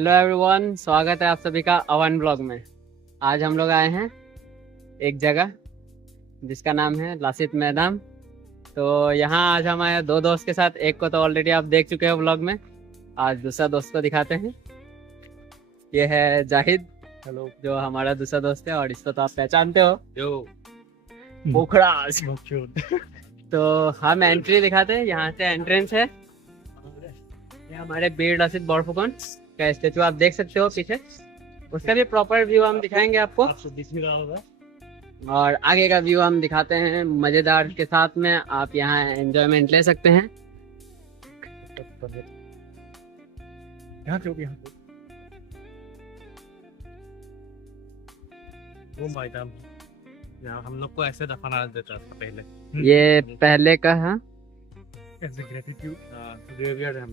Hello everyone, स्वागत है आप सभी का अवन ब्लॉग में। आज हम लोग आए हैं एक जगह जिसका नाम है लासित मैदान। तो यहाँ आज हम आए दो दोस्त के साथ। एक को तो ऑलरेडी आप देख चुके हो ब्लॉग में, आज दूसरा दोस्त को दिखाते हैं। ये है जाहिद। हेलो। जो हमारा दूसरा दोस्त है, और इसको तो आप पहचानते हो, जो पोखराज। तो हम एंट्री दिखाते हैं, यहाँ से एंट्रेंस है। ये हमारे वीर लासित बोरफुकन का स्टेचू आप देख सकते हो पीछे। उसका भी प्रॉपर व्यू हम दिखाएंगे आपको, दिख भी रहा होगा। और आगे का व्यू हम दिखाते हैं मजेदार के साथ में। आप यहाँ एंजॉयमेंट ले सकते हैं। वो मैदान यहाँ हम लोग को ऐसे दफना देता था पहले। ये पहले का है ग्रेवयार्ड है।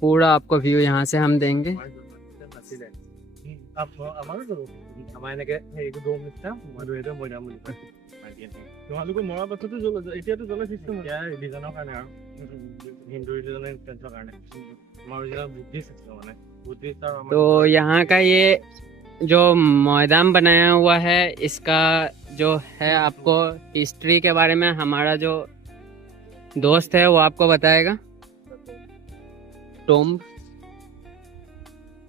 पूरा आपको व्यू यहाँ से हम देंगे। তোমালোকে মৰা পাছতো এতিয়াতো জ্বলা চিষ্টেম ৰিলিজনৰ কাৰণে আৰু হিন্দু ৰিলিজনৰ ইনফ্লুৱেঞ্চৰ কাৰণে আমাৰ বুদ্ধিষ্ট মানে বুদ্ধিষ্ট। तो यहाँ का ये जो मैदान बनाया हुआ है, इसका जो है आपको हिस्ट्री के बारे में हमारा जो दोस्त है वो आपको बताएगा। टोम्ब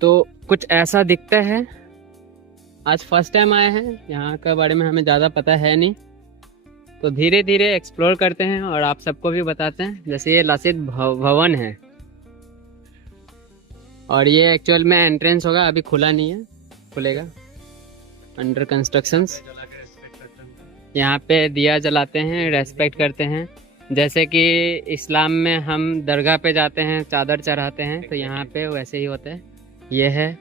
तो कुछ ऐसा दिखता है। आज फर्स्ट टाइम आए हैं, यहाँ के बारे में हमें ज़्यादा पता है नहीं, तो धीरे धीरे एक्सप्लोर करते हैं और आप सबको भी बताते हैं। जैसे ये लासित भवन है, और ये एक्चुअल में एंट्रेंस होगा, अभी खुला नहीं है, खुलेगा, अंडर कंस्ट्रक्शंस। यहाँ पे दिया जलाते हैं, रेस्पेक्ट करते हैं। जैसे कि इस्लाम में हम दरगाह पे जाते हैं, चादर चढ़ाते हैं, तो यहाँ पे वैसे ही होता है। ये है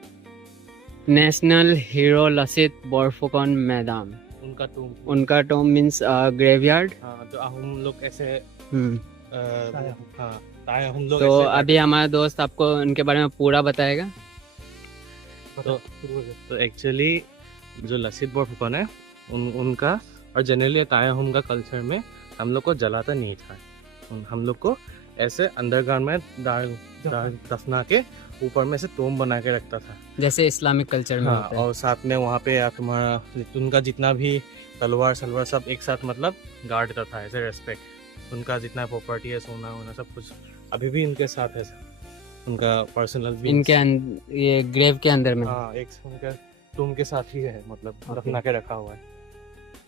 नेशनल हीरो लासित बोरफुकन मैदान। उनका टोम मीन्स ग्रेवयार्ड। तो हम लोग ऐसे हम लोग तो अभी हमारा दोस्त आपको उनके बारे में पूरा बताएगा। तो एक्चुअली जो लासित बोरफुकन है उनका और जनरली तायाहुम का कल्चर में हम लोग को जलाता नहीं था। हम लोग को ऐसे अंडरग्राउंड में दफना के ऊपर में से टोम बना के रखता था, जैसे इस्लामिक कल्चर में होता है। और साथ में वहाँ पे तुम्हारा उनका जितना भी तलवार सलवार सब एक साथ मतलब गार्ड करता था, ऐसे रेस्पेक्ट। उनका जितना प्रॉपर्टी है, सोना वोना सब कुछ अभी भी इनके साथ है, उनका पर्सनल भी इनके ये ग्रेव के अंदर में। हाँ, एक उनका टोम के साथ ही है, मतलब दफना के रखा हुआ है।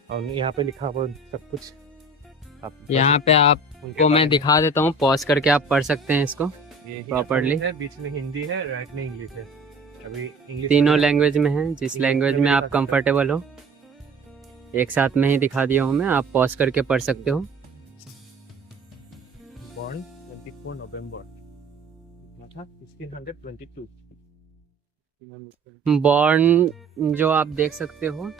और यहाँ पे लिखा हुआ सब कुछ। यहाँ पे आपको मैं दिखा देता हूँ, पॉज करके आप पढ़ सकते हैं इसको प्रॉपर्ली। बीच में हिंदी है, राइट में इंग्लिश है। अभी इंग्लिश तीनों लैंग्वेज में है, जिस लैंग्वेज में आप कंफर्टेबल हो। एक साथ में ही दिखा दिया हूँ मैं, आप पॉज करके पढ़ सकते हो। Born 24 November 1622। बॉर्न जो आप देख सकते हो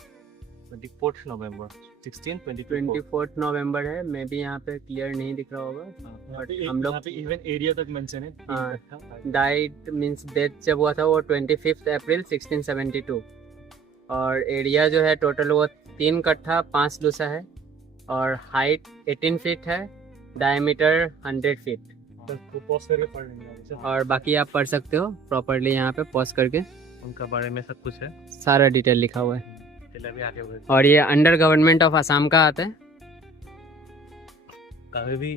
24 नवंबर 1622। 24 नवंबर है। मैं भी यहाँ पे क्लियर नहीं दिख रहा होगा, बट हम लोग इवन एरिया तक मेंशन है। डाइट मींस डेथ जब हुआ था वो 25 अप्रैल 1672। और एरिया जो है टोटल वो 3 कट्ठा 5 लूसा है, और हाइट 18 फीट है, डायमीटर 100 फीट। पॉज करके पढ़ लेंगे, और बाकी आप पढ़ सकते हो प्रॉपर्ली यहाँ पे पॉज करके। उनका बारे में सब कुछ है, सारा डिटेल लिखा हुआ है। भी आगे हुए। और ये अंडर गवर्नमेंट ऑफ असम का आता है। कभी भी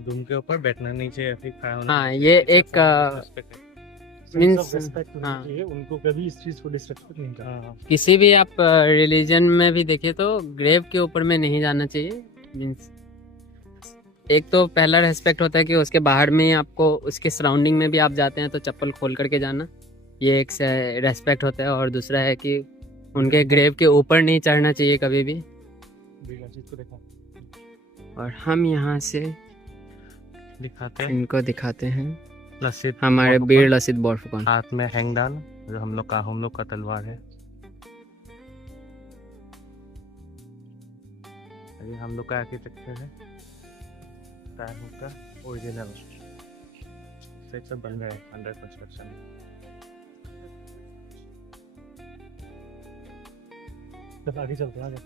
धूम के ऊपर बैठना नहीं चाहिए, फिर खड़ा होना। हाँ, ये एक मींस उनको कभी इस चीज को डिसरिस्पेक्ट नहीं करना। किसी भी आप रिलीजन में भी देखिए तो ग्रेव के ऊपर में नहीं जाना चाहिए। मींस एक तो पहला रेस्पेक्ट होता है कि उसके बाहर में ही आपको, उसके सराउंडिंग में भी आप जाते हैं तो चप्पल खोल करके जाना, ये एक रेस्पेक्ट होता है। और दूसरा है कि उनके ग्रेव के ऊपर नहीं चढ़ना चाहिए कभी भी। और हम यहाँ से इनको दिखाते हैं लासित, हमारे वीर लासित बोरफुकन। हाथ में हैंगडान जो हम लोग का तलवार है। अभी हम लोग का आर्किटेक्चर है का ओरिजिनल सब बन रहा है, अंडर कंस्ट्रक्शन। आगे चलते हैं आगे।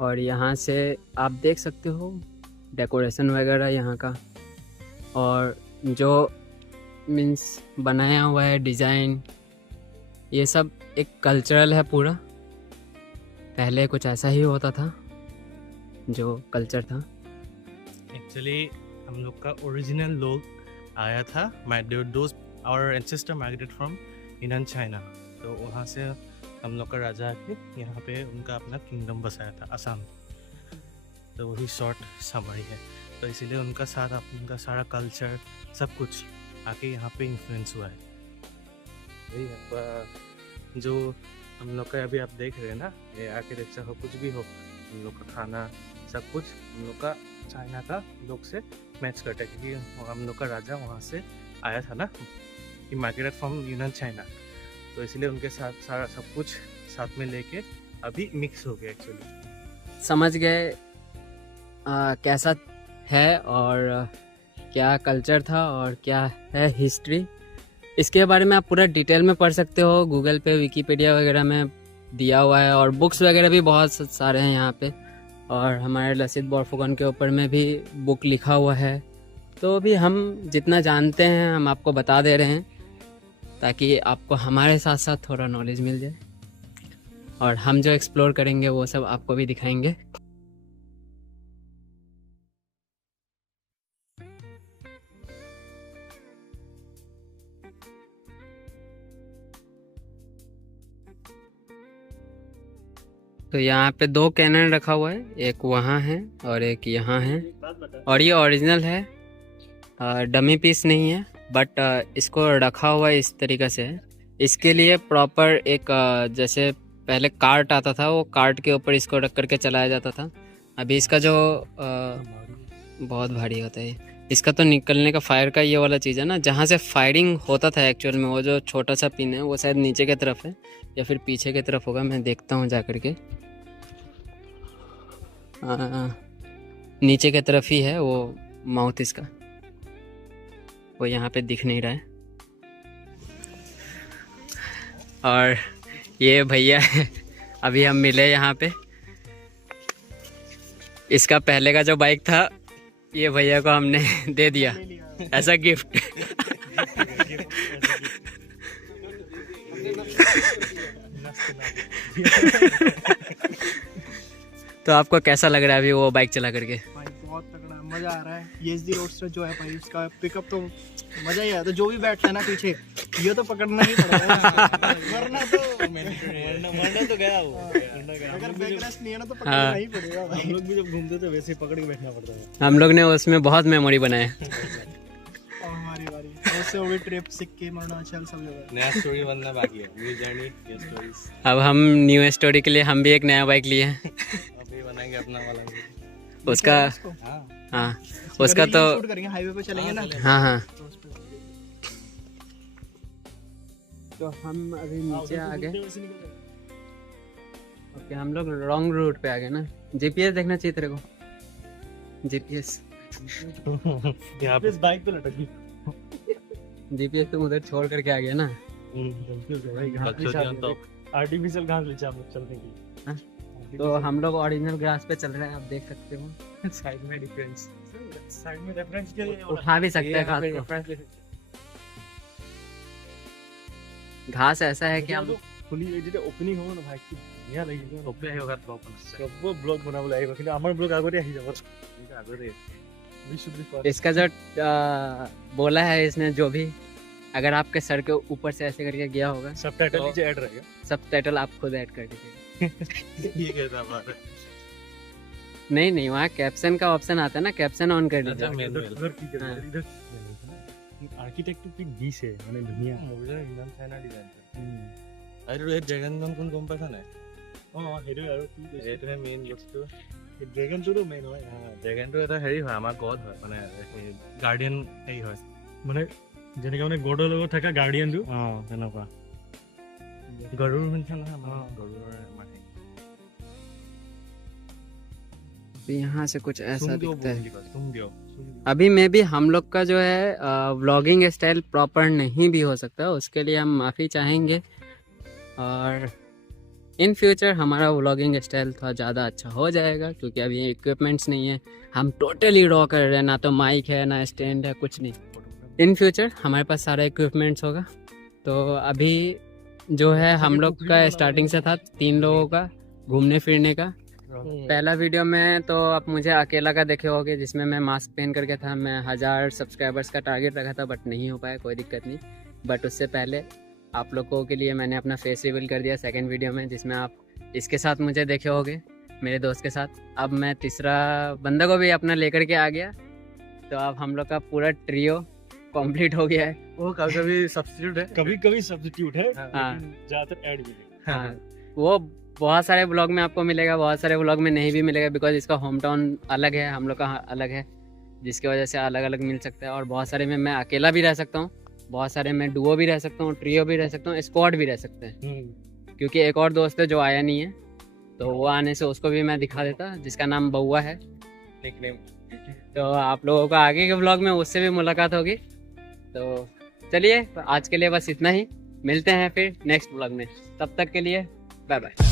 और यहाँ से आप देख सकते हो डेकोरेशन वगैरह यहाँ का, और जो मीन्स बनाया हुआ है डिज़ाइन, ये सब एक कल्चरल है पूरा। पहले कुछ ऐसा ही होता था जो कल्चर था। एक्चुअली हम लोग का ओरिजिनल लोग आया था, आवर एंसेस्टर माइग्रेटेड फ्रॉम यूनान चाइना। तो वहाँ से हम लोग का राजा आके यहाँ पे उनका अपना किंगडम बसाया था असम। तो वही शॉर्ट समरी है। तो इसीलिए उनका सारा कल्चर सब कुछ आके यहाँ पे इन्फ्लुएंस हुआ है। वही है जो हम लोग का अभी आप देख रहे हैं ना, ये आर्किटेक्चर हो कुछ भी हो, हम लोग का खाना सब कुछ हम लोग का चाइना का लोग से मैच करता है, क्योंकि हम लोग का राजा वहाँ से आया था ना, कि माइग्रेटेड फ्रॉम यूनान चाइना। तो इसलिए उनके साथ सारा सब कुछ साथ में लेके अभी मिक्स हो गया एक्चुअली। समझ गए कैसा है और क्या कल्चर था और क्या है हिस्ट्री। इसके बारे में आप पूरा डिटेल में पढ़ सकते हो, गूगल पे, विकीपीडिया वगैरह में दिया हुआ है, और बुक्स वगैरह भी बहुत सारे हैं यहाँ पे। और हमारे लसित बोरफुकन के ऊपर में भी बुक लिखा हुआ है। तो अभी हम जितना जानते हैं हम आपको बता दे रहे हैं, ताकि आपको हमारे साथ साथ थोड़ा नॉलेज मिल जाए, और हम जो एक्सप्लोर करेंगे वो सब आपको भी दिखाएंगे। तो यहाँ पे 2 कैनन रखा हुआ है, एक वहाँ है और एक यहाँ है, और ये ओरिजिनल है, डमी पीस नहीं है, बट इसको रखा हुआ इस तरीक़े से है। इसके लिए प्रॉपर एक जैसे पहले कार्ट आता था, वो कार्ट के ऊपर इसको रख करके चलाया जाता था। अभी इसका जो बहुत भारी होता है, इसका तो निकलने का फायर का ये वाला चीज़ है ना, जहाँ से फायरिंग होता था एक्चुअल में, वो जो छोटा सा पिन है वो शायद नीचे की तरफ है या फिर पीछे की तरफ होगा, मैं देखता हूँ जा कर के। नीचे की तरफ ही है वो माउथ इसका, वो यहाँ पे दिख नहीं रहा है। और ये भैया अभी हम मिले यहाँ पे, इसका पहले का जो बाइक था ये भैया को हमने दे दिया ऐसा गिफ्ट। तो आपको कैसा लग रहा है अभी वो बाइक चला करके? भाई बहुत तगड़ा, मजा आ रहा है। ये रोडस्टर जो है भाई, इसका पिकअप तो मजा ही आता है। जो भी बैठता है ना पीछे, ये तो पकड़ना ही पड़ेगा, वरना तो गया वो। अगर बैकरेस्ट नहीं है ना तो पकड़ना ही पड़ेगा। हम लोग भी जब घूमते थे वैसे ही पकड़ के बैठना पड़ता है। हम लोग ने उसमें बहुत मेमोरी बनाए। हमारी बारी ऐसे हो गई ट्रिप, सिक्किम, अरुणाचल, सब जगह। नया स्टोरी बनना बाकी है, न्यू जर्नी, न्यू स्टोरीज। अब हम न्यू स्टोरी के लिए हम भी एक नया बाइक लिए हैं। अभी बनाएंगे अपना वाला उसका। हाँ उसका तो शूट करेंगे, हाईवे पे चलेंगे ना। हाँ हाँ। तो हम अभी नीचे आ गए। ओके, हम लोग रॉन्ग रूट पे आ गए ना। जीपीएस देखना चाहिए तेरे को, जीपीएस। यहाँ पे बाइक पे लटक गई। जीपीएस तुम उधर छोड़ करके आ गया ना। आर्टिफिशियल घास ले आप लोग चलने की। तो हम लोग ओरिजिनल ग्रास पे चल रहे हैं, आप देख सकते हो। साइड में डिफरेंस, साइड में रेफरेंस के लिए उठा भी सकते हैं घास को। घास ऐसा है कि हम খুলি যেটা ওপেনিং হ'ব না ভাই, কি ধুনীয়া লাগিব। ওপে আহিব গাত ব্লগ বনাইছে, সব ব্লগ বনাবলৈ আহিব, কিন্তু আমাৰ ব্লগ আগতে আহি যাব। আগতে इसका जो बोला है इसने, जो भी अगर आपके सर के ऊपर से ऐसे करके गया होगा, सबटाइटल नीचे ऐड रहेगा। सबटाइटल आप खुद ऐड कर दीजिए। ये कैसा बात है? नहीं नहीं, वहाँ कैप्शन का ऑप्शन आता है ना, कैप्शन ऑन कर लीजिए। इधर की हाँ। इधर आर्किटेक्ट की बीच है, মানে ধুনীয়া। ওজন ইমান চাইনা ডিজাইন আৰু এই ড্ৰেগনজন কোন গম পাইছা নাই? সেইটো আৰু কি কৈছে, এইটোহে মেইন বস্তু। ড্ৰেগনটোতো মেইন হয়। ড্ৰেগনটো এটা হেৰি হয়, আমাৰ গড হয়, মানে গাৰ্ডিয়ান হেৰি হয়, মানে যেনেকৈ মানে গডৰ লগত থকা গাৰ্ডিয়ানটো। তেনেকুৱা। গৰুৰ শুনিছা নহয়? আমাৰ গৰুৰ আমাৰ तो यहाँ से कुछ ऐसा दिखता है। तुम दियो अभी में भी हम लोग का जो है व्लॉगिंग स्टाइल प्रॉपर नहीं भी हो सकता, उसके लिए हम माफ़ी चाहेंगे। और इन फ्यूचर हमारा व्लॉगिंग स्टाइल थोड़ा ज़्यादा अच्छा हो जाएगा, क्योंकि अभी इक्विपमेंट्स नहीं है, हम टोटली रॉ कर रहे हैं, ना तो माइक है ना स्टैंड है, कुछ नहीं। इन फ्यूचर हमारे पास सारा इक्विपमेंट्स होगा। तो अभी जो है हम लोग का स्टार्टिंग से था 3 लोगों का घूमने फिरने का। पहला वीडियो में तो आप मुझे अकेला का देखे होगे, जिसमें मैं मास्क पहन करके था। मैं 1000 सब्सक्राइबर्स का टारगेट रखा था, बट नहीं हो पाया, कोई दिक्कत नहीं। बट उससे पहले आप लोगों के लिए मैंने अपना फेस रिवील कर दिया सेकंड वीडियो में, जिसमें आप इसके साथ मुझे देखे होगे, मेरे दोस्त के साथ। अब मैं तीसरा बंदा को भी अपना लेकर के आ गया, तो अब हम लोग का पूरा ट्रियो कंप्लीट हो गया है। वो कभी सब्स्टिट्यूट है, कभी कभी सब्स्टिट्यूट है, हाँ ज्यादातर ऐड भी है। हाँ, वो बहुत सारे ब्लॉग में आपको मिलेगा, बहुत सारे ब्लॉग में नहीं भी मिलेगा, बिकॉज इसका होम टाउन अलग है, हम लोग का अलग है, जिसकी वजह से अलग अलग मिल सकता है। और बहुत सारे में मैं अकेला भी रह सकता हूँ, बहुत सारे में डुओ भी रह सकता हूँ, ट्रियो भी रह सकता हूँ, स्क्वाड भी रह सकते हैं। क्योंकि एक और दोस्त है जो आया नहीं है, तो वो आने से उसको भी मैं दिखा देता, जिसका नाम बउआ है। तो आप लोगों को आगे के ब्लॉग में उससे भी मुलाकात होगी। तो चलिए, आज के लिए बस इतना ही, मिलते हैं फिर नेक्स्ट ब्लॉग में। तब तक के लिए बाय बाय।